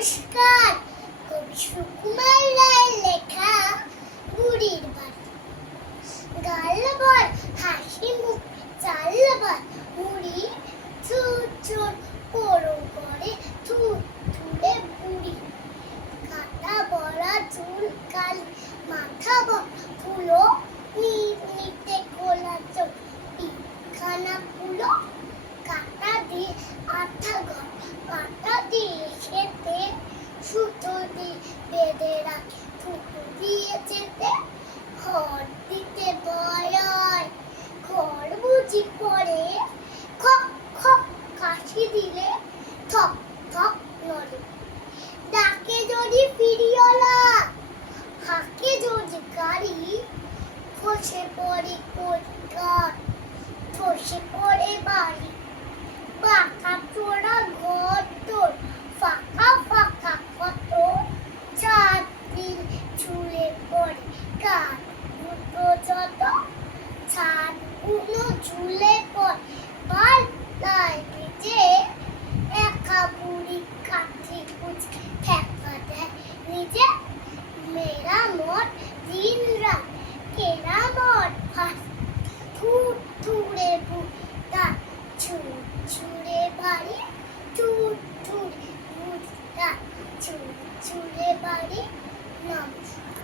নমস্কার। কবি সুকুমার রায়ের লেখা বুড়ির বাড়ি। গাল ভর হাসি মুখ, চাল ভর মুড়ি, চুর চুর পোড়ো করে থুত থুড়ে বুড়ি। কাটা বড়া চুল কালি, মাথা ভর ফুলো, নিতে কোলা চোখ, পিখানা ফুলো। কাটা দিয়ে আঠা ঘর, পাটা দিয়ে খেতে, সুতো দিয়ে বেঁধে রাখে, ফুটো দিয়ে যেতে। খড় দিতে ভয় হয়, খড় বুঝি পড়ে, খক খক কাশি দিলে থক থক নড়ে। ডাকে যদি ফিরিওলা, হাঁকে যদি গাড়ি, খসে পড়ে কোটকার, ধসে পড়ে বাড়ি। পাকা চোরা ঘর তোর, ফাঁকা ফাঁকা কত, চার দিন চুলে পড়ে কাঠ দুটো যত। ছাদ গুলো ঝুলে পড়ে পাল্লায় ভিজে, একা বুড়ি কাঠি কুচ ঠেকা দেয় নিজে। মেরামত দিন রাত কেরামত ফাঁস, থুর থুড়ে বুড়া ছুঁড় ছুঁড়ে বাড়ি, থুর থুড়ে বুড়া ছুঁড় ছুঁড়ে বাড়ি। নমস্কার।